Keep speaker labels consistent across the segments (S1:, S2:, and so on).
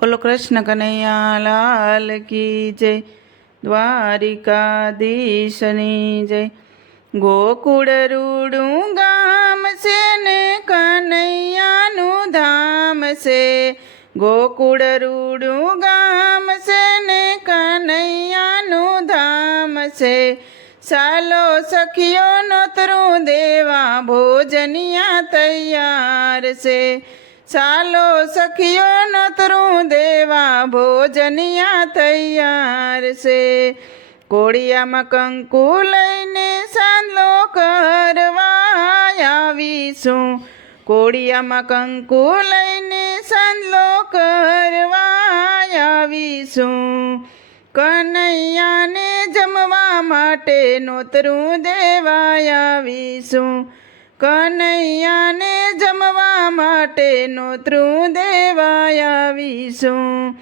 S1: બોલો કૃષ્ણ કનૈયા લાલ કી જય, દ્વારિકાધીશની જય. ગોકુળ રૂડું ગામ છે ને કનૈયાનું ધામ છે. ગોકુળ રૂડું ગામ છે ને કનૈયાનું ધામ છે. ચાલો સખીઓ નોતરું દેવા ભોજનિયા તૈયાર છે. ચાલો સખીઓ નતરું દેવા ભોજનિયા તૈયાર છે. કોળિયામાં કંકુ લઈને સાંદલો કરવા આવીશું કોળિયામાં કંકુ લઈને સાંદલો કરવા આવીશું કનૈયાને જમવા માટે નોતરું દેવા આવીશું. કનૈયાને જમવા માટેનો દેવા આવીશું.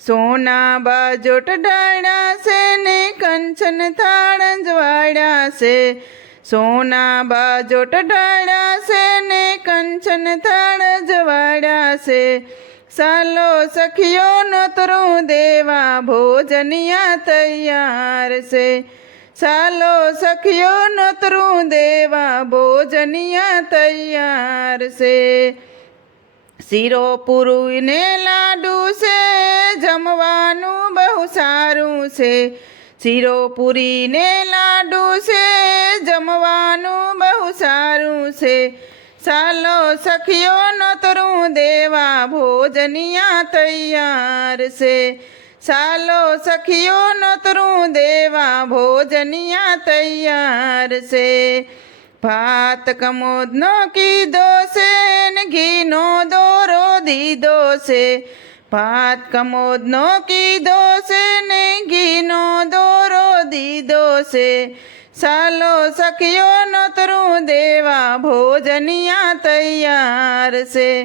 S1: સોના બાજોટ ડાળ્યા છે ને કંચન થાળ જવાડ્યા છે સોના બાજોટ ડાળ્યા છે ને કંચન થાળ જવાડ્યા છે સાલો સખીઓ નોતરું દેવા ભોજનિયા તૈયાર છે. સાલો સખીઓ નોતરું દેવા ભોજનિયા તૈયાર છે. શીરો પૂરુને લાડુ છે, જમવાનું બહુ સારું છે. શીરો પૂરીને લાડુ છે, જમવાનું બહુ સારું છે. ચાલો સખીઓ નતરું દેવા ભોજનિયા તૈયાર છે. ચાલો સખીઓ નતરું દેવા ભોજનિયા તૈયાર છે. ભાત કમોદનો કીધો છે ને ઘીનો દોરો દીધો છે. ભાત કમોદનો કીધો છે ને ઘીનો દોરો દીધો છે. સાલો સખીઓ નોતરું દેવા ભોજનિયા તૈયાર છે.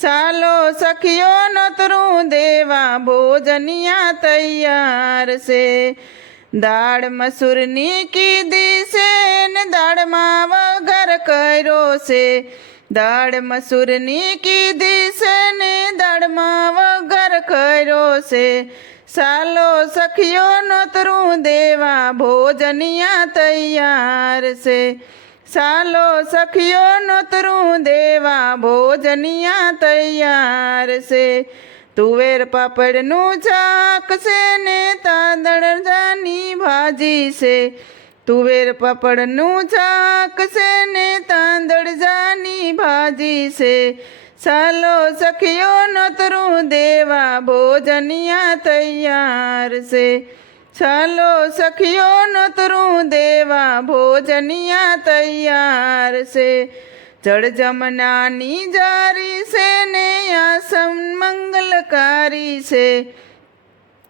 S1: સાલો સખીઓ નોતરું દેવા ભોજનિયા તૈયાર છે. દાળ મસૂરની કીધી છે કર્યો છે. દાળ મસૂરની કીધી છે ને દાળમાં વઘાર કર્યો છે. સાલો સખીઓ નોતરું દેવા ભોજનિયા તૈયાર છે. સાલો સખીઓ નોતરું દેવા ભોજનિયા તૈયાર છે. તુવેર પાપડનું ચાક છે ને તાંદળજાની ભાજી છે. તુવેર પાપડનું ચાક છે ને તાંદળ જાની ભાજી છે. સાલો સખીઓ નતરું દેવા ભોજનિયા તૈયાર છે. ચાલો સખીઓ નતરું દેવા ભોજનિયા તૈયાર છે. જળ જમનાની જારી છે ને આસમ મંગલકારી છે.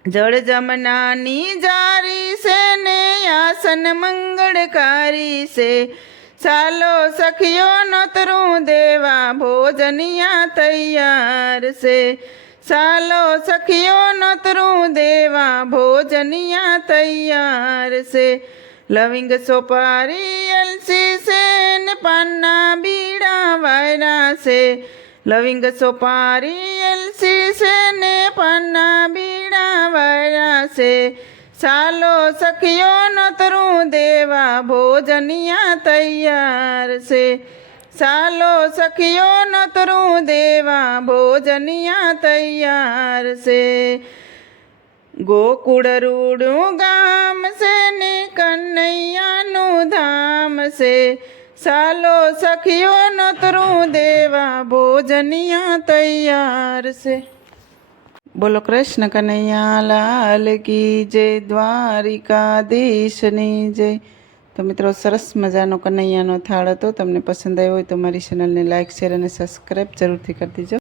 S1: જળ જમનાની જારી છે આસન મંગળકારી છે ચાલો સખીઓ નોતરું દેવા ભોજનિયા તૈયાર છે ચાલો સખીઓ નોતરું દેવા ભોજનિયા તૈયાર છે લવિંગ સોપારી અલસી છે ને પાનના બીડા વાયરા છે લવિંગ સોપારી એલસી છે ને પાનના બીડા વાયરા છે ચાલો સખીઓ નતરું દેવા ભોજનિયા તૈયાર છે. ચાલો સખીઓ નતરું દેવા ભોજનિયા તૈયાર છે. ગોકુળ રૂડું ગામ છે ને કનૈયાનું ધામ છે. ચાલો સખીઓ નતરું દેવા ભોજનિયા તૈયાર છે. બોલો કૃષ્ણ કનૈયા લાલ કી જય, દ્વારિકાધીશની જય. તો મિત્રો સરસ મજાનો કનૈયાનો થાળ હતો, તમને પસંદ આવ્યો હોય તો મારી ચેનલને લાઇક શેર અને સબસ્ક્રાઈબ જરૂરથી કરી દીજો.